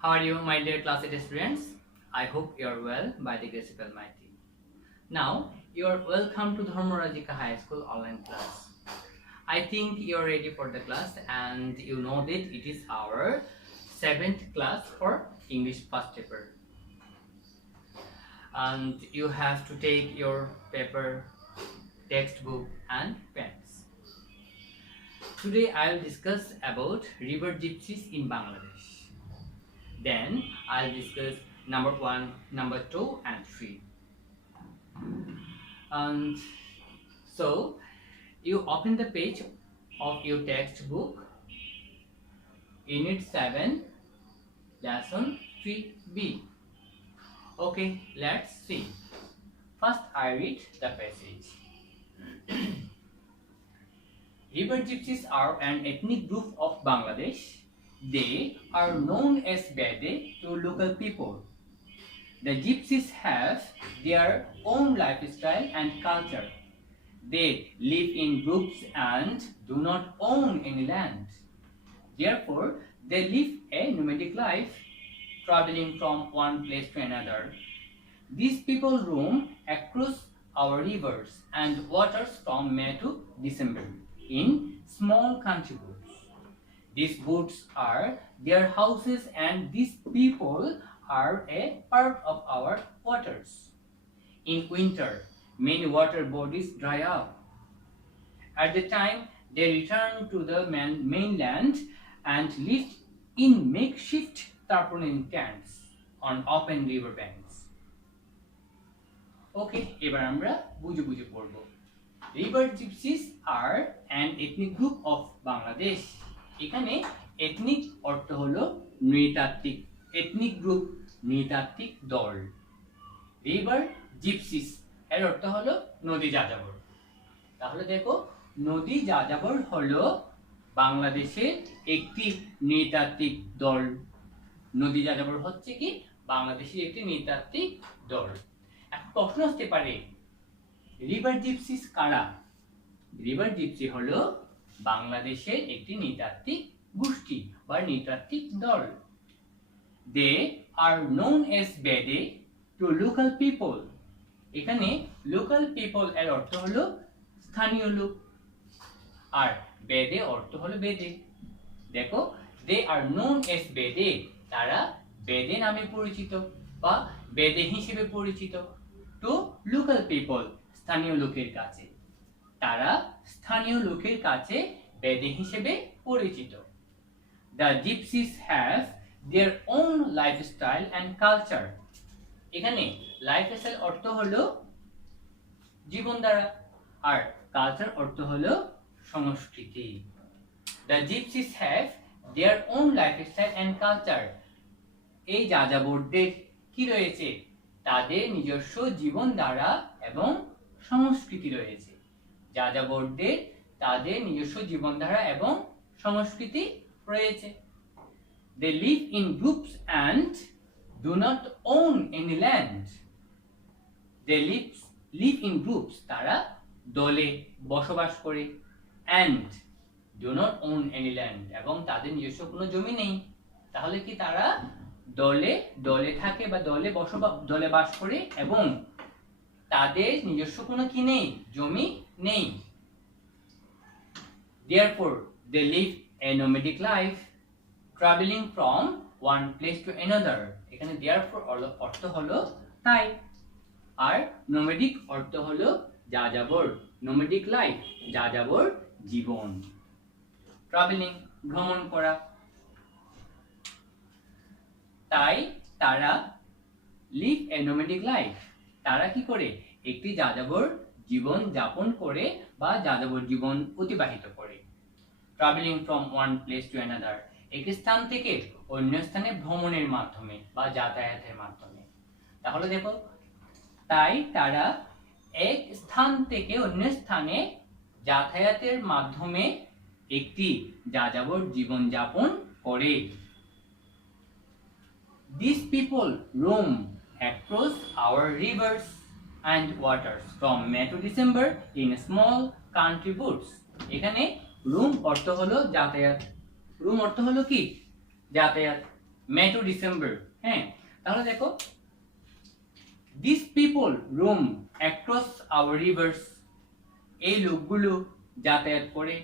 How are you, my dear class 8 students? I hope you are well by the grace of Almighty. Now, you are welcome to Dharmarajika High School online class. I think you are ready for the class and you know that it is our 7th class for English first paper. And you have to take your paper, textbook and pens. Today I will discuss about river gypsies in Bangladesh. Then I'll discuss number 1, number 2 and 3. And so you open the page of your textbook, Unit 7, Lesson 3B. Okay, let's see. First I read the passage. River gypsies are an ethnic group of Bangladesh. They are known as Bede to local people. The gypsies have their own lifestyle and culture. They live in groups and do not own any land. Therefore, they live a nomadic life, traveling from one place to another. These people roam across our rivers and waters from May to December in small country boats. These boats are their houses and these people are a part of our waters. In winter, many water bodies dry up. At the time, they return to the mainland and live in makeshift tarpaulin tents on open river banks. Okay, এবার আমরা বুঝে বুঝে পড়ব। River gypsies are an ethnic group of Bangladesh. এখানে ethnic অর্থ হলো নৃতাত্ত্বিক, ethnic group নৃতাত্ত্বিক দল। River gypsies এর অর্থ হলো নদী যাযাবর। তাহলে দেখো, নদী যাযাবর হলো বাংলাদেশের একটি নৃতাত্ত্বিক দল। নদী যাযাবর হচ্ছে কি বাংলাদেশের একটি নৃতাত্ত্বিক দল। এখন প্রশ্ন আসতে পারে, রিভার জিপসিস কারা? রিভার জিপসি হলো বাংলাদেশের একটি নৃতাত্ত্বিক গোষ্ঠী বা নৃতাত্ত্বিক দল। দে আর নোন এস বেদে টু লোকাল পিপল। এখানে লোকাল পিপল এর অর্থ হলো স্থানীয় লোক, আর বেদে অর্থ হলো বেদে। দেখো, দে আর নোন এস বেদে, তারা বেদে নামে পরিচিত বা বেদে হিসেবে পরিচিত। টু লোকাল পিপল, স্থানীয় লোকের কাছে, তারা স্থানীয় লোকের কাছে বেদে হিসেবে পরিচিত। The gypsies have their own lifestyle and culture. এখানে লাইফস্টাইল অর্থ হলো জীবনধারা আর কালচার অর্থ হলো সংস্কৃতি। The gypsies have their own lifestyle and culture. এই যাযাবরদের কি রয়েছে? তাদের নিজস্ব জীবনধারা এবং সংস্কৃতি রয়েছে। যাযাবরদের তাদের নিজস্ব জীবনধারা এবং সংস্কৃতি রয়েছে। They live in groups and do not own any land. They live in groups, তারা দলে বসবাস করে, and do not own any land, এবং তাদের নিজস্ব কোনো জমি নেই। তাহলে কি তারা দলে দলে থাকে বা দলে বাস করে এবং তাদের নিজস্ব কোনো কি নেই, জমি নেই। Therefore, they live a nomadic life, traveling from one place to another. এখানে therefore অর্থ হলো তাই, আর nomadic অর্থ হলো যাযাবর। nomadic life, যাযাবর জীবন। traveling, ভ্রমণ করা। তাই তারা live a nomadic life, তারা কি করে? একটি যাযাবর জীবন যাপন করে বা যাযাবর জীবন অতিবাহিত করে। traveling from one place to another, এক স্থান থেকে অন্য স্থানে ভ্রমণের মাধ্যমে বা যাতায়াতের মাধ্যমে। তাহলে দেখো, তাই তারা এক স্থান থেকে অন্য স্থানে যাতায়াতের মাধ্যমে একটি যাযাবর জীবন যাপন করে। These people roam across our rivers and waters from May to December in small country boats. এখানে roam অর্থ হলো যাতায়াত। roam অর্থ হলো কি? যাতায়াত। May to December. হ্যাঁ, তাহলে দেখো this people roam across our rivers, এই লোকগুলো যাতায়াত করে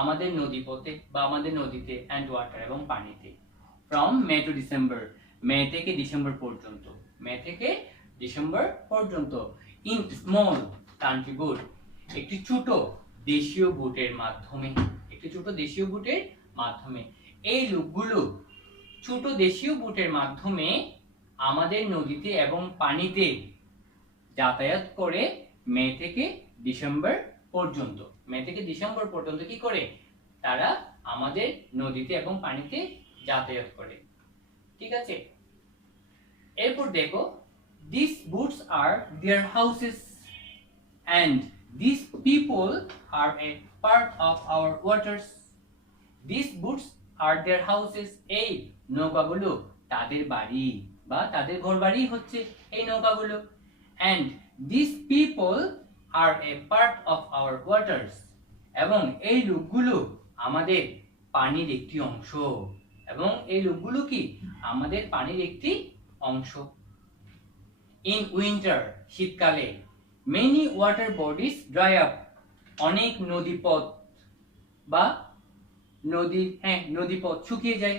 আমাদের নদীপথে বা আমাদের নদীতে অ্যান্ড ওয়াটার এবং পানিতে। ফ্রম মে টু ডিসেম্বর, মে থেকে ডিসেম্বর পর্যন্ত, মে থেকে ডিসেম্বর পর্যন্ত। ইন স্মল কান্ট্রি বোট, একটি ছোট দেশীয় বোটের মাধ্যমে, একটি ছোট দেশীয় বোটের মাধ্যমে। এই লোকগুলো ছোট দেশীয় বোটের মাধ্যমে আমাদের নদীতে এবং পানিতে যাতায়াত করে মে থেকে ডিসেম্বর পর্যন্ত। মে থেকে ডিসেম্বর পর্যন্ত কি করে? তারা আমাদের নদীতে এবং পানিতে যাতায়াত করে। ঠিক আছে, এরপর দেখো these boats are their houses and these people are a part of our waters. These boats are their houses, এই নৌকাগুলো তাদের বাড়ি বা তাদের ঘরবাড়ি হচ্ছে এই নৌকাগুলো। and these people are a part of our waters, এবং এই লোকগুলো আমাদের পানির একটি অংশ, এবং এই লোকগুলো কি আমাদের পানির একটি অংশ। ইন উইন্টার, শীতকালে, many water bodies dry up, অনেক নদীপথ বা নদীপথ শুকিয়ে যায়।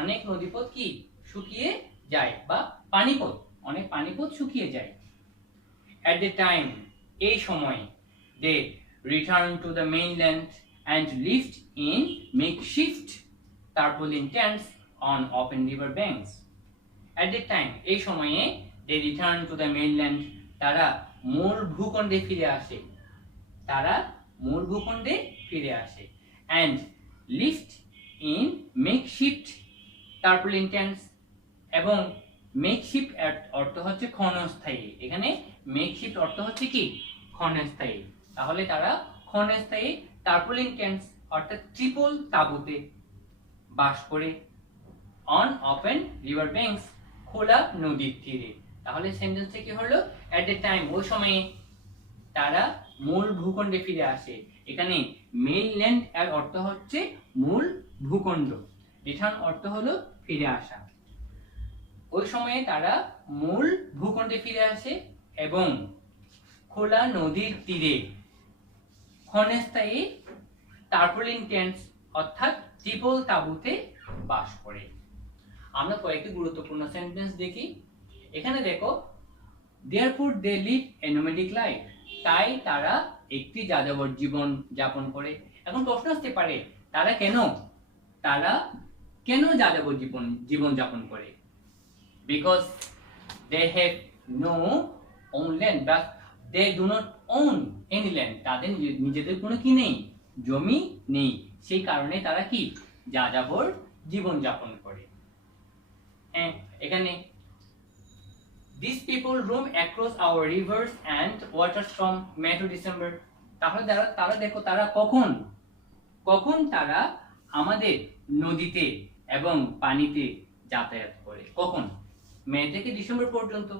অনেক নদীপথ কি শুকিয়ে যায়, বা পানিপথ, অনেক পানিপথ শুকিয়ে যায়। At the time, এই সময়, they return to the mainland and lived in makeshift tarpaulin tents on open river banks. At the time, এই সময়ে they return to the mainland, তারা মূল ভূখণ্ডে ফিরে আসে, তারা মূল ভূখণ্ডে ফিরে আসে। and lived in makeshift tarpaulin tents, এবং মেকশিফট অর্থ হচ্ছে ক্ষণস্থায়ী, এখানে মেকশিফট অর্থ হচ্ছে কি ক্ষণস্থায়ী। তাহলে তারা ক্ষণস্থায়ী টার্পোলিন টেন্টস অর্থাৎ ট্রিপল তাঁবুতে বাস করে। অন ওপেন রিভার ব্যাংকস, খোলা নদীর তীরে। তাহলে সেন্টেন্সে কি হলো? এট দ্য টাইম, ওই সময়ে তারা মূল ভূখণ্ডে ফিরে আসে। এখানে মেইনল্যান্ড এর অর্থ হচ্ছে মূল ভূখণ্ড, রিটার্ন অর্থ হলো ফিরে আসা। ওই সময়ে তারা মূল ভূখণ্ডে ফিরে আসে এবং খোলা নদীর তীরে ক্ষণস্থায়ী টার্পোলিন টেন্টস অর্থাৎ ট্রিপল তাঁবুতে বাস করে। আমরা কয়েকটি গুরুত্বপূর্ণ সেন্টেন্স দেখি। এখানে দেখো, therefore they live a nomadic life, তাই তারা একটি যাযাবর জীবন যাপন করে। এখন প্রশ্ন আসতে পারে, তারা কেন যাযাবর জীবন যাপন করে? Because they have no own land, but they do not own any land, তাদের নিজেদের কোনো কি নেই, জমি নেই, সেই কারণে তারা কি যাযাবর জীবন যাপন করে। হ্যাঁ, এখানে these people roam across our rivers and waters from May to December, তাহলে তারা দেখো তারা কখন তারা আমাদের নদীতে এবং পানিতে যাতায়াত করে, কখন? মে থেকে ডিসেম্বর পর্যন্ত।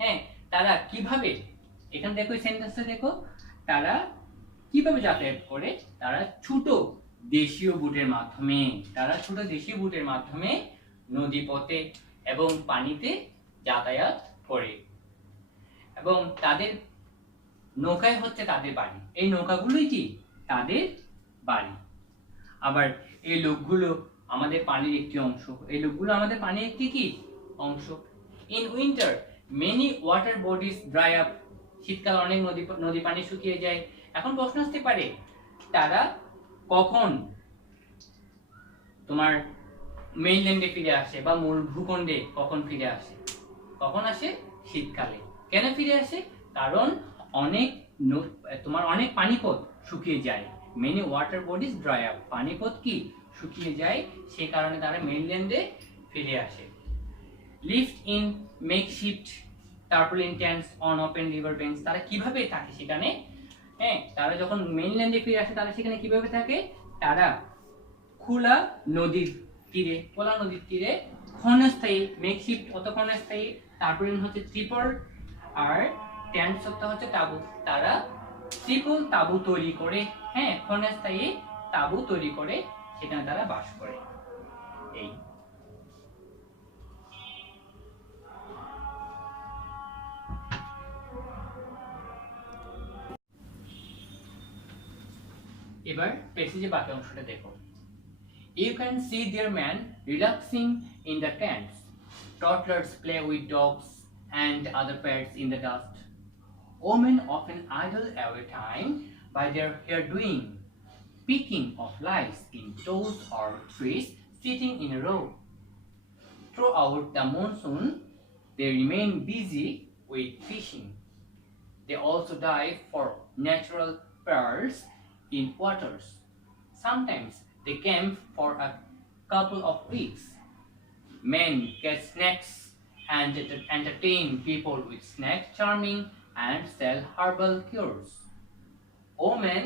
হ্যাঁ, তারা কিভাবে, এখানে দেখো এই সেন্টেন্সটা দেখো, তারা কিভাবে যাতায়াত করে? তারা ছোট দেশীয় বুটের মাধ্যমে, নদীপথে এবং পানিতে যাতায়াত করে, এবং তাদের নৌকায় হচ্ছে তাদের বাড়ি, এই নৌকাগুলোই কি তাদের বাড়ি। আবার এই লোকগুলো আমাদের পানির একটি অংশ, এই লোকগুলো আমাদের পানির একটি কি অংশ। In winter many water bodies dry up, শীতকালে অনেক নদী পানি শুকিয়ে যায়। এখন প্রশ্ন আসতে পারে, তারা কখন তোমার মেইনল্যান্ডে ফিরে আসে বা মূল ভূখণ্ডে কখন ফিরে আসে? কখন আসে? শীতকালে। কেন ফিরে আসে? কারণ অনেক পানিপথ শুকিয়ে যায়। Many water bodies dry up, পানিপথ কি শুকিয়ে যায়, সেই কারণে তারা মেইনল্যান্ডে ফিরে আসে। Lived in makeshift tarpaulin tanks on open river banks, তারা কিভাবে থাকে সেখানে? হ্যাঁ, তারা যখন মেইনল্যান্ডে ফিরে আসে তারা সেখানে কিভাবে থাকে? তারা খোলা নদীর তীরে ক্ষণস্থায়ী, মেকশিফট অত ক্ষণস্থায়ী, টার্পোলিন হচ্ছে ট্রিপল, আর ট্যান্টস হচ্ছে তাঁবু, তারা ট্রিপল তাঁবু তৈরি করে, হ্যাঁ ক্ষণস্থায়ী তাঁবু তৈরি করে সেখানে তারা বাস করে। এই এবার প্যাসেজে বাকি অংশটা দেখো। You can see their men relaxing in the tents. Toddlers play with dogs and other pets in the dust. Women often idle away time by their hair doing, picking of lice in toes or trees, sitting in a row. Throughout the monsoon, they remain busy with fishing. They also dive for natural pearls in waters. Sometimes they camp for a couple of weeks. Men catch snakes and entertain people with snake charming and sell herbal cures. Women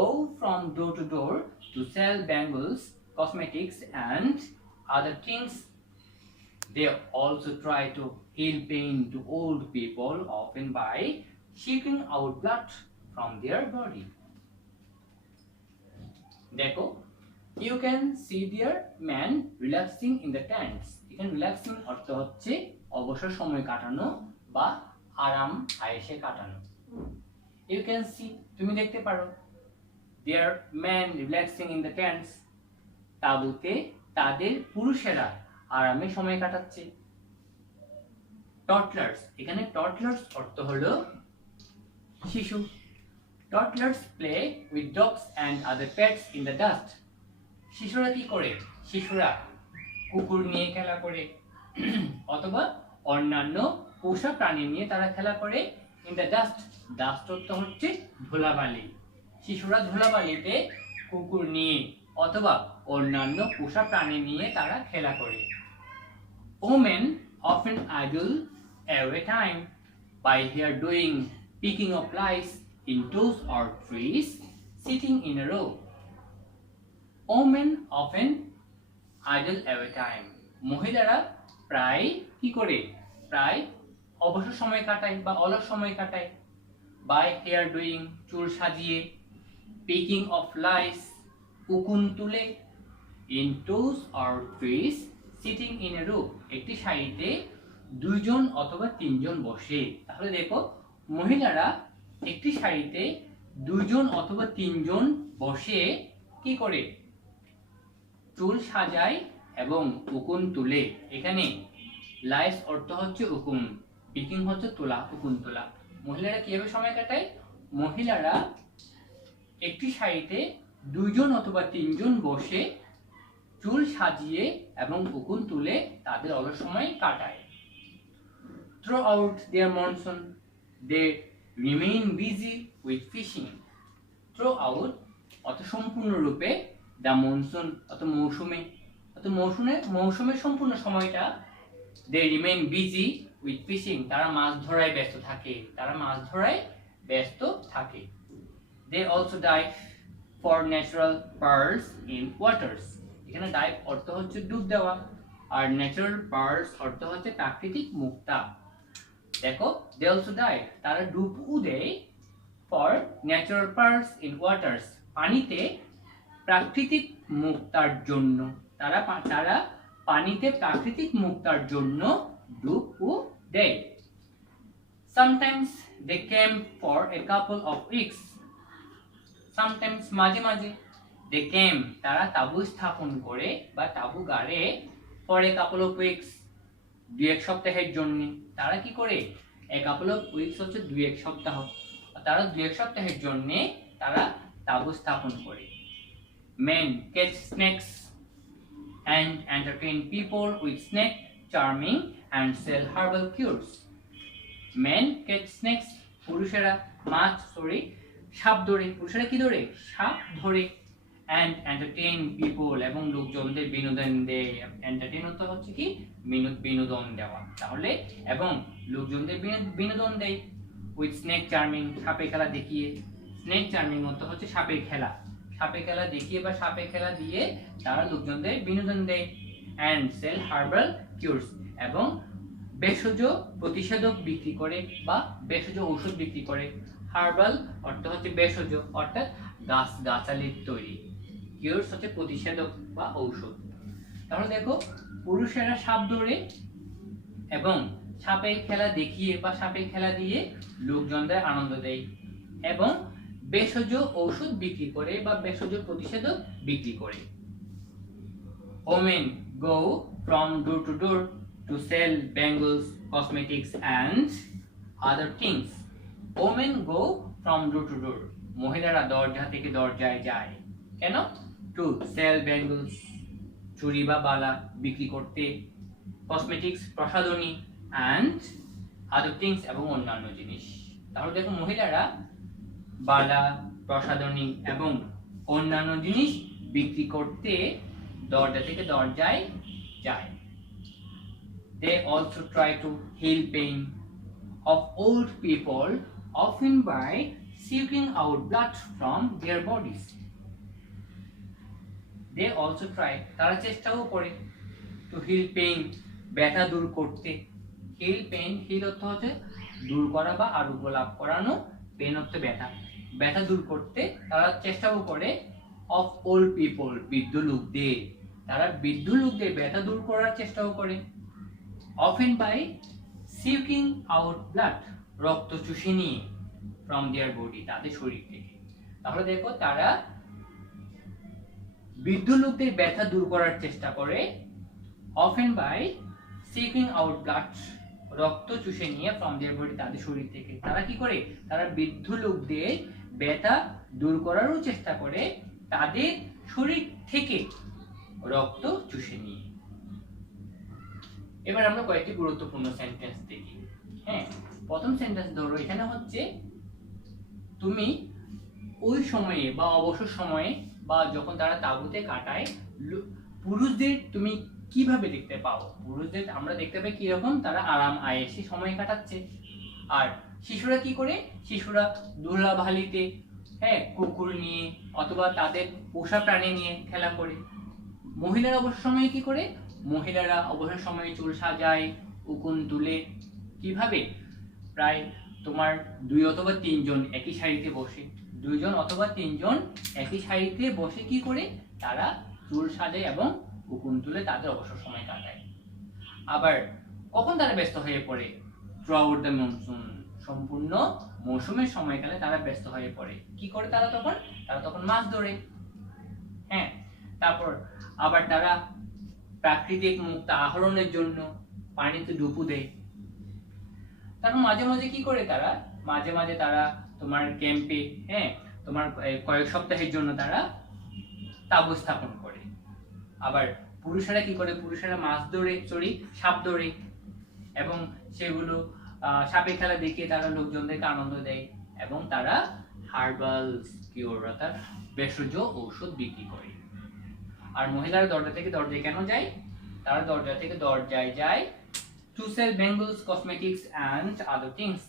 go from door to door to sell bangles, cosmetics, and other things. They also try to heal pain to old people, often by shaking out blood from their body. দেখো, you can see their men relaxing in the tents. এখানে relaxing অর্থ হচ্ছে অবসর সময় কাটানো বা আরাম আয়েশে কাটানো। You can see, তুমি দেখতে পারো, their men relaxing in the tents, তাঁবুতে তাদের পুরুষেরা আরামে সময় কাটাচ্ছে। Toddlers, এখানে toddlers অর্থ হলো শিশু। Toddlers play with dogs and other pets in the dust. শিশুরা কি করে? শিশুরা কুকুর নিয়ে খেলা করে অথবা অন্যান্য পোষা প্রাণী নিয়ে তারা খেলা করে। ইন দ্য ডাস্ট, ডাস্ট অর্থ হচ্ছে ধুলাবালি। শিশুরা ধুলাবালিতে কুকুর নিয়ে অথবা অন্যান্য পোষা প্রাণী নিয়ে তারা খেলা করে। Women often idle away time by hair doing, picking of lice in toes or trees, sitting in a row. Women often idle away time. মহিলারা প্রায় কি করে? প্রায় অবসর সময় কাটায় বা অলস সময় কাটায়। by hair doing, চুল সাজিয়ে, picking of lice, উকুন তুলে, in toes or trees, sitting in a row, একটি সারিতে দুইজন অথবা তিনজন বসে। তাহলে দেখো, মহিলারা একটি সারিতে দুইজন অথবা তিনজন বসে কি করে? চুল সাজায় এবং উকুন তুলে। এখানে লাইস অর্থ হচ্ছে উকুন, পিকিং হচ্ছে তোলা, উকুন তোলা। মহিলারা কিভাবে সময় কাটায়? মহিলারা একটি সারিতে দুইজন অথবা তিনজন বসে চুল সাজিয়ে এবং উকুন তুলে তাদের অলস সময় কাটায়। Throughout their monsoon, they remain busy with fishing. Throughout অর্থ সম্পূর্ণরূপে, দ্য মনসুন অর্থ মৌসুমে, অর্থ মৌসুমের সম্পূর্ণ সময়টা they remain busy with fishing, তারা মাছ ধরায় ব্যস্ত থাকে, তারা মাছ ধরায় ব্যস্ত থাকে। They also dive for natural pearls in waters. এখানে dive অর্থ হচ্ছে ডুব দেওয়া, আর natural pearls অর্থ হচ্ছে প্রাকৃতিক মুক্তা। দেখো, they also dive, তারা ডুবও দেয় for natural pearls in waters, পানিতে প্রাকৃতিক মুক্তার জন্য। তারা পানিতে প্রাকৃতিক মুক্তার জন্য ডুবও দেয়। Sometimes they camp for a couple of weeks. Sometimes মাঝে মাঝে they camp, তারা তাঁবু স্থাপন করে বা তাঁবু গাড়ে for a couple of weeks, দুই এক সপ্তাহের জন্য। তারা কি করে? a couple of weeks হচ্ছে দুই এক সপ্তাহ, তারা দুই এক সপ্তাহের জন্য তারা তাঁবু স্থাপন করে। Men catch snakes and entertain people with snake charming and sell herbal cures. Men catch snakes, পুরুষেরা সাপ ধরে। পুরুষেরা কি ধরে? সাপ ধরে। and entertain people, এবং লোকজনদের বিনোদন দেয়। entertain হচ্ছে কি? বিনোদন দেওয়া। তাহলে এবং লোকজনদের বিনোদন দেয়। with snake charming, সাপে খেলা দেখিয়ে। snake charming হচ্ছে সাপের খেলা। সাপে খেলা দেখিয়ে বা সাপে খেলা দিয়ে তারা লোকজনদের বিনোদন দেয়। and sell herbal cures, এবং ভেষজ প্রতিষেধক বিক্রি করে বা ভেষজ ঔষধ বিক্রি করে। হার্বাল অর্থ হচ্ছে ভেষজ, অর্থাৎ গাছালির তৈরি। কিউরস হচ্ছে প্রতিষেধক বা ঔষধ। তাহলে দেখো, পুরুষেরা সাপ ধরে এবং সাপে খেলা দেখিয়ে বা সাপে খেলা দিয়ে লোকজনদের আনন্দ দেয়, এবং ভেষজ ঔষধ বিক্রি করে বা ভেষজ প্রতিষেধক বিক্রি করে। Women go from door to door to sell bangles, cosmetics and other things. Women go from door to door. মহিলারা দরজা থেকে দরজায় যায় কেন? টু সেল ব্যাঙ্গলস, চুড়ি বা বালা বিক্রি করতে, কসমেটিক্স প্রসাধনী, অ্যান্ড আদার থিংস এবং অন্যান্য জিনিস। তাহলে দেখো মহিলারা বালা, প্রসাধনী এবং অন্যান্য জিনিস বিক্রি করতে দরজা থেকে দরজায় যায়। They also try to heal pain of old people, often by sucking out blood from their bodies. They also try, তারা চেষ্টাও করে, to heal pain, ব্যথা দূর করতে। heal pain, heal অর্থ হচ্ছে দূর করা বা আরোগ্য লাভ করানো, পেন অর্থ ব্যথা, ব্যথা দূর করতে তারা চেষ্টাও করে। of old people, বৃদ্ধ লোকদের, তারা বৃদ্ধ লোকদের ব্যথা দূর করার চেষ্টাও করে। often by sucking out blood, রক্ত চুষে নিয়ে, from their body, তাদের শরীর থেকে। তাহলে দেখো তারা বৃদ্ধ লোকদের ব্যথা দূর করার চেষ্টা করে, often by sucking out blood, রক্ত চুষে নিয়ে, from their body, তাদের শরীর থেকে। তারা কি করে? তারা বৃদ্ধ লোকদের ব্যথা দূর করারও চেষ্টা করে তাদের শরীর থেকে রক্ত চুষে নিয়ে। এবার আমরা কয়েকটি গুরুত্বপূর্ণ সেন্টেন্স দেখি। হ্যাঁ, প্রথম সেন্টেন্স ধরো, এখানে হচ্ছে তুমি ওই সময়ে বা অবসর সময়ে বা যখন তারা তাঁবুতে কাটায় পুরুষদের তুমি কিভাবে দেখতে পাও? পুরুষদের আমরা দেখতে পাই কিরকম, তারা আরাম আয়েসে সময় কাটাচ্ছে। আর শিশুরা কি করে? শিশুরা ধুলাবালিতে, হ্যাঁ, কুকুর নিয়ে অথবা তাদের পোষা প্রাণী নিয়ে খেলা করে। মহিলারা অবসর সময়ে কি করে? মহিলারা অবসর সময়ে চুল সাজায়, উকুন তুলে। কিভাবে? প্রায় তোমার 2 অথবা 3 জন একই সারিতে বসে, 2 জন অথবা 3 জন একই সারিতে বসে কি করে? তারা চুল সাজায় এবং উকুন তুলে তাদের অবসর সময় কাটায়। আবার কখন তারা ব্যস্ত হয়ে পড়ে? থ্রুআউট দ্য মনসুন, সম্পূর্ণ মৌসুমের সময়কালে তারা ব্যস্ত হয়ে পড়ে। কি করে তারা তখন? তারা তখন মাছ ধরে। হ্যাঁ, তারপর আবার তারা প্রাকৃতিক মুক্তা আহরণের জন্য পানিতে ডুবু দেয়। তারপর মাঝে মাঝে কি করে? তারা মাঝে মাঝে তারা তোমার ক্যাম্পে, হ্যাঁ, তোমার কয়েক সপ্তাহের জন্য তারা তাঁবু স্থাপন করে। আবার পুরুষেরা কি করে? পুরুষেরা মাছ ধরে, সাপ ধরে এবং সেগুলো সাপে খেলা দেখিয়ে তারা লোকজনদেরকে আনন্দ দেয় এবং তারা হার্বাল কিওর অর্থাৎ ভেষজ ঔষধ বিক্রি করে। আর মহিলারা দরজা থেকে দরজায় কেন যায়? তারা দরজা থেকে দরজায় যায় to sell bangles, cosmetics and other things.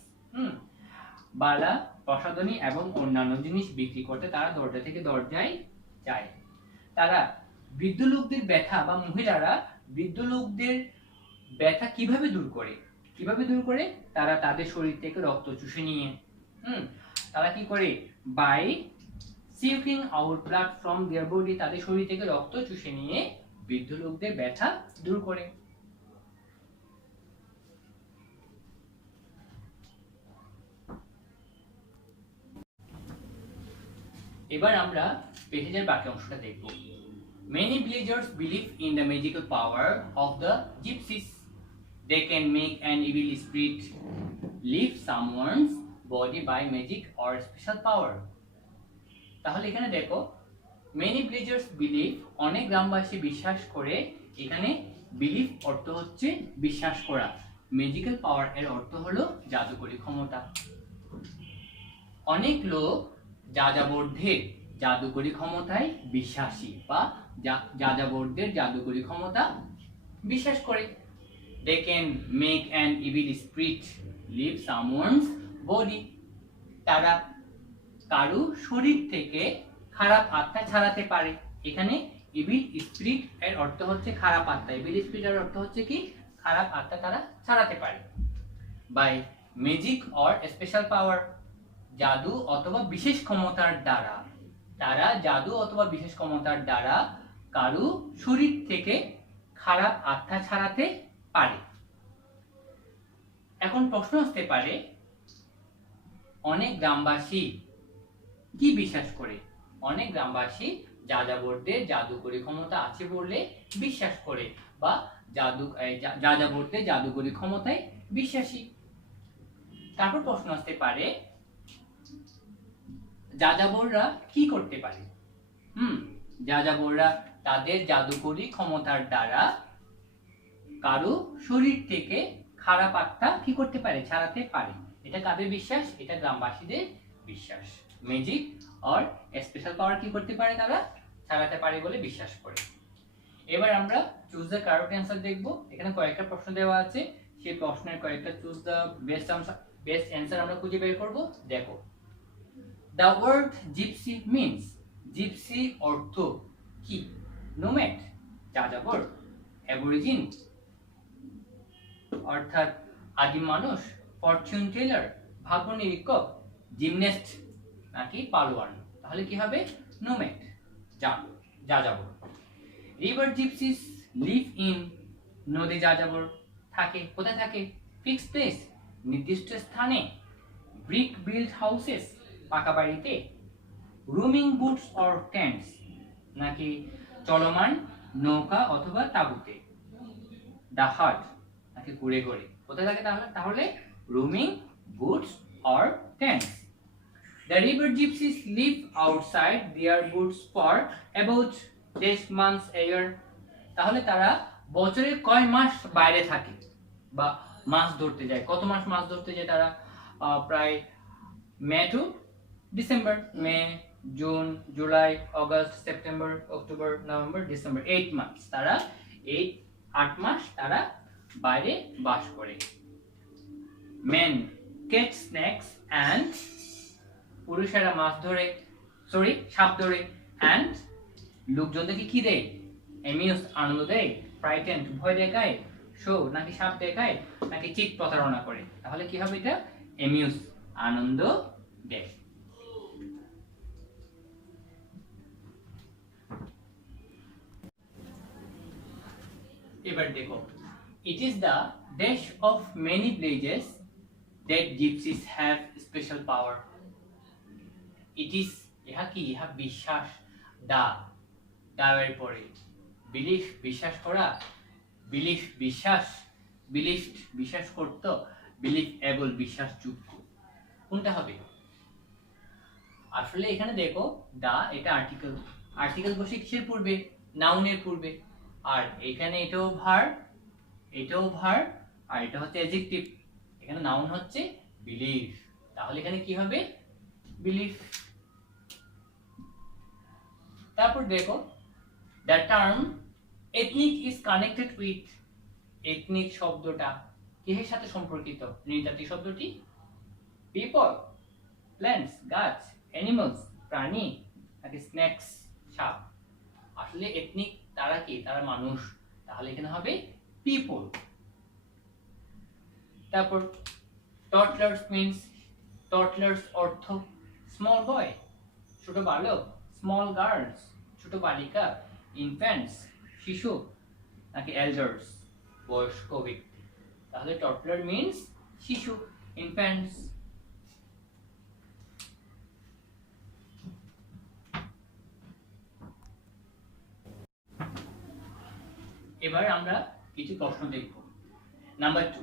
বালা, প্রসাধনী এবং অন্যান্য জিনিস বিক্রি করতে তারা দরজা থেকে দরজায় যায়। তারা বৃদ্ধ লোকদের ব্যথা বা মহিলারা বৃদ্ধ লোকদের ব্যথা কিভাবে দূর করে? কিভাবে দূর করে? তারা তাদের শরীর থেকে রক্ত চুষে নিয়ে। তারা কি করে? By sucking out blood from their body, তাদের শরীর থেকে রক্ত চুষে নিয়ে বৃদ্ধ লোকদের ব্যথা দূর করে। এবার আমরা পেজের বাকি অংশটা দেখব। Many villagers believe in the magical power of the gypsies. They can make an evil spirit leave someone's body by magic or special power. তাহলে এখানে দেখো, many villagers believe, অনেক গ্রামবাসী বিশ্বাস করে। এখানে বিলিভ অর্থ হচ্ছে বিশ্বাস করা, ম্যাজিক্যাল পাওয়ার এর অর্থ হলো জাদুকরী ক্ষমতা। অনেক লোক যাযাবরদের জাদুকরী ক্ষমতায় বিশ্বাসী বা যাযাবরদের জাদুকরী ক্ষমতা বিশ্বাস করে। They can make an evil spirit leave someone's body. তারা কারো শরীর থেকে খারাপ আত্মা ছাড়াতে পারে। এখানে ইভিল স্পিরিট এর অর্থ হচ্ছে খারাপ আত্মা, ইভিল স্পিরিট এর অর্থ হচ্ছে কি? খারাপ আত্মা তারা ছাড়াতে পারে। By magic or special power, জাদু অথবা বিশেষ ক্ষমতার দ্বারা। তারা জাদু অথবা বিশেষ ক্ষমতার দ্বারা কারো শরীর থেকে খারাপ আত্মা ছাড়াতে পারে। এখন প্রশ্ন আসতে পারে, অনেক গ্রামবাসী কি বিশ্বাস করে? অনেক গ্রামবাসী যাযাবরদের জাদুকরী ক্ষমতা আছে বলে বিশ্বাস করে বা যাযাবরদের জাদুকরী ক্ষমতায় বিশ্বাসী। তারপর প্রশ্ন আসতে পারে যাযাবররা কি করতে পারে? যাযাবররা তাদের জাদুকরী ক্ষমতার দ্বারা কারো শরীর থেকে খারাপ আত্মা কি করতে পারে? ছাড়াতে পারে। এটা কাদের বিশ্বাস? এটা গ্রামবাসীদের বিশ্বাস। ম্যাজিক আর স্পেশাল পাওয়ার কি করতে পারে? তারা ছাড়াতে পারে বলে বিশ্বাস করে। এবার আমরা চুজ দ্য কারেক্ট অ্যান্সার দেখব। এখানে কয়েকটা প্রশ্ন দেওয়া আছে, সেই প্রশ্নের কয়েকটা চুজ দ্য বেস্ট অ্যান্সার আমরা খুঁজে বের করব। দেখো, the word gypsy means, gypsy অর্থ কি? নোম্যাড যাযাবর, অ্যাবরিজিন অর্থাৎ আদিম মানুষ, ফরচুন টেলার ভাগ্য নিরীক্ষক, জিমন্যাস্ট নাকি পালোয়ান? তাহলে কি হবে? নোম্যাড যাযাবর। রিভার জিপসিস লিভ ইন, নদী যাযাবর থাকে কোথায় থাকে? ফিক্সড প্লেস নির্দিষ্ট স্থানে, ব্রিক বিল্ড হাউসেস পাকা বাড়িতে, রুমিং বুটস অর টেন্টস নাকি চলমান নৌকা অথবা তাঁবুতে, দ্য হাট নাকি ঘুরে ঘুরে কোথায় থাকে? তাহলে roaming boots or tents. The river gypsies live outside their boats for about 10 months a year. তাহলে তারা বছরে কয় মাস বাইরে থাকে বা মাছ ধরতে যায়? কত মাস মাছ ধরতে যায় তারা? প্রায় May to December, May, June, July, August, September, October, November, December, 8 মাস। তারা 8 মাস তারা বাইরে বাস করে। মেন ক্যাচ স্ন্যাক্স অ্যান্ড, পুরুষেরা মাছ ধরে, সাপ ধরে, অ্যান্ড লোকজনদেরকে কি দেয়? অ্যামিউজ আনন্দ দেয়, ফ্রাইটেন্ড ভয় দেখায়, শো নাকি সাপ দেখায়, নাকি চিট প্রতারণা করে? তাহলে কি হবে? এটা অ্যামিউজ আনন্দ দেয়। এবার দেখো, it is the dash of many villages that gypsies have special power. It is, ইহা কি? ইহা বিশ্বাস। দাওয়ের পরে বিলিফ বিশ্বাস করা, বিলিফ বিশ্বাস, বিলিফড বিশ্বাস করত, বিলিফ এবল বিশ্বাসযোগ্য। কোনটা হবে? আসলে এখানে দেখো, এটা আর্টিকেল বসে কিসের পূর্বে? নাউনের পূর্বে। আর এখানে এটাও ভার্ব, আর এটা হচ্ছে অ্যাডজেক্টিভ। এখানে নাউন হচ্ছে বিলিফ, তাহলে এখানে কি হবে? বিলিফ। তারপর দেখো, the term ethnic is connected with, ethnic শব্দটা কিসের সাথে সম্পর্কিত? নৃতাত্ত্বিক শব্দটি পিপল, প্ল্যান্টস গাছ, অ্যানিমালস প্রাণী, নাকি স্ন্যাক্স সাপ? আসলে এথনিক তারা কি? তারা মানুষ, তাহলে এখানে হবে পিপল। তারপর টডলার্স মিন্স, টডলার্স অর্থ স্মল বয় ছোট বালক, স্মল গার্লস ছোট বালিকা, ইনফ্যান্টস শিশু, নাকি এল্ডার্স বয়স্ক ব্যক্তি? তাহলে টডলার মিন্স শিশু, ইনফ্যান্টস। এবার আমরা কিছু প্রশ্ন দেখব। Number 2,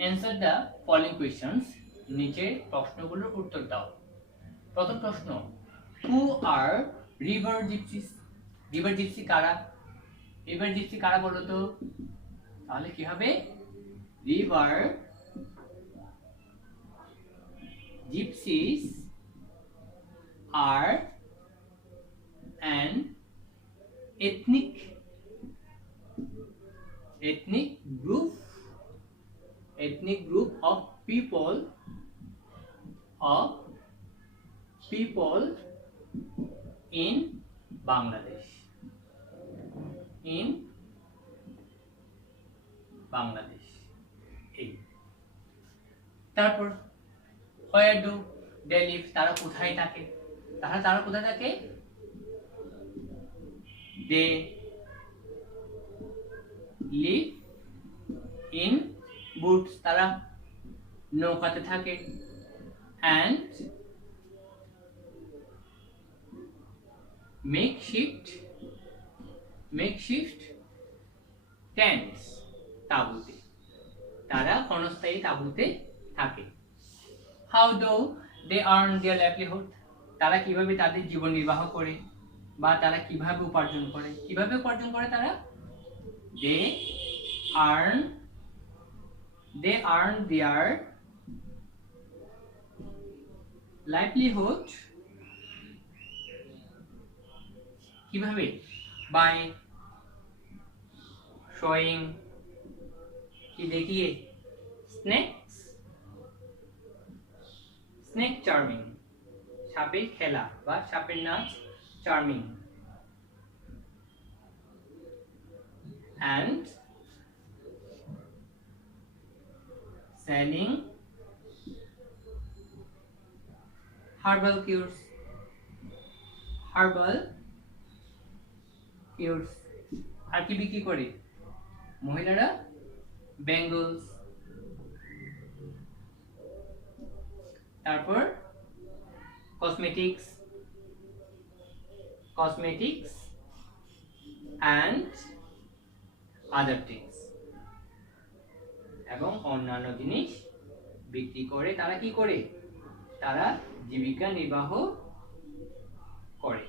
answer the following questions, নিচে প্রশ্নগুলোর উত্তর দাও। প্রথম প্রশ্ন, who are river gypsies? River gypsy কারা? রিভার জিপসি কারা বলো তো? তাহলে কি হবে? River gypsies are an ethnic group of people in Bangladesh. এই তারপর where do they live? তারা কোথায় থাকে? তারা কোথায় থাকে? they live in boats, তারা নৌকাতে থাকে, and মেকশিফট টেন্টস, তাঁবুতে, তারা ক্ষণস্থায়ী তাঁবুতে থাকে। How do they earn their livelihood, তারা কিভাবে তাদের জীবন নির্বাহ করে বা তারা কিভাবে উপার্জন করে তারা দে আর্ন দেয়ার লাইভলিহুড কিভাবে, বাই শোয়িং, কি দেখিয়ে, স্নেক চার্মিং, সাপের খেলা বা সাপের নাচ, charming, and selling herbal cures, আর কি বিক্রি করে মহিলারা, ব্যাঙ্গলস, তারপর কসমেটিক্স and other things, এবং অন্যান্য জিনিস বিক্রি করে তারা কি করে, তারা জীবিকা নির্বাহ করে।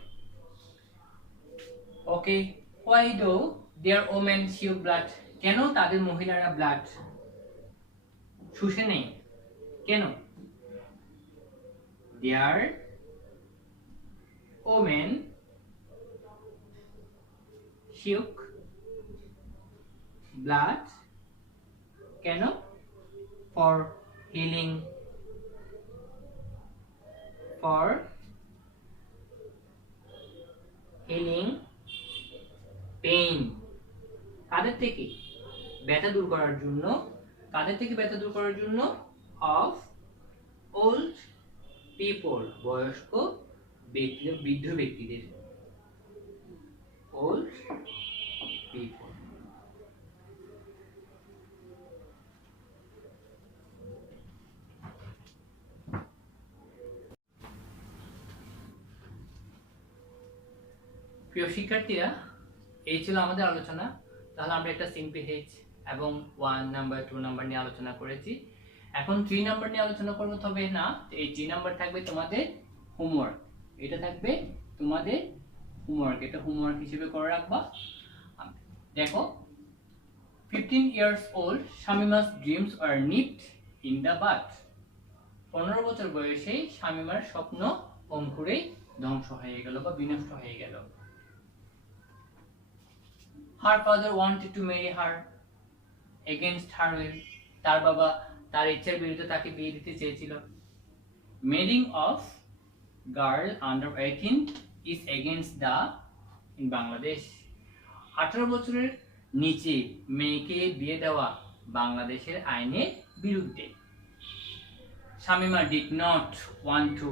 ওকে, why do their women shew blood, কেন তাদের মহিলারা ব্লাড শুষে নেয়, কেন, their women shew blood, কেন, for healing পেইন, কাদের থেকে, ব্যথা দূর করার জন্য, অফ ওল্ড পিপল, বয়স্ক বৃদ্ধ ব্যক্তিদের, ওল্ড পিপল। প্রিয় শিক্ষার্থীরা, এই ছিল আমাদের আলোচনা। তাহলে আমরা একটা সিম্পল এবং 1 নাম্বার 2 নাম্বার নিয়ে আলোচনা করেছি। এখন 3 নাম্বার নিয়ে আলোচনা করব, তবে না, এই 3 নাম্বার থাকবে তোমাদের হোমওয়ার্ক, এটা থাকবে তোমাদের হোমওয়ার্ক, এটা হোমওয়ার্ক হিসেবে করে রাখবা। দেখো, 15 years old শামিমা's dreams were nipped in the bud, 15 বছর বয়সে শামিমার স্বপ্ন অঙ্কুরে ধ্বংস হয়ে গেল বা বিনষ্ট হয়ে গেল। Her father wanted to marry her against her will, তার বাবা তার ইচ্ছার বিরুদ্ধে তাকে বিয়ে দিতে চেয়েছিল। Marrying of girl under 18 is against the in Bangladesh, 18 বছরের নিচে মেয়েকে বিয়ে দেওয়া বাংলাদেশের আইনের বিরুদ্ধে। Shamima did not want to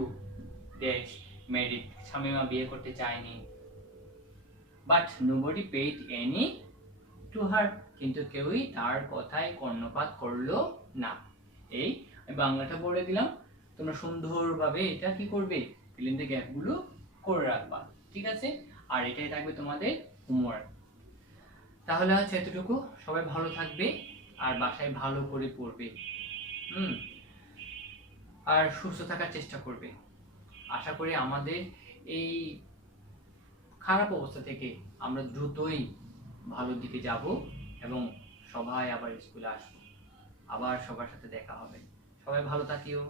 get married, Shamima বিয়ে করতে চায়নি। But nobody paid any to her, কিন্তু কেউই তার কথায় কর্ণপাত করলো না। এই বাংলাটা বলে দিলাম, তোমরা সুন্দরভাবে এটা কি করবে, fill in the gap গুলো করে রাখবা, ঠিক আছে? আর এটাই থাকবে তোমাদের হোমওয়ার্ক। তাহলে আছে এতটুকু, সবাই ভালো থাকবে আর বাসায় ভালো করে পড়বে, আর সুস্থ থাকার চেষ্টা করবে। আশা করি আমাদের এই খারাপ অবস্থা থেকে আমরা দ্রুতই ভালোর দিকে যাব এবং সবাই আবার স্কুলে আসবো, আবার সবার সাথে দেখা হবে। সবাই ভালো থাকিও।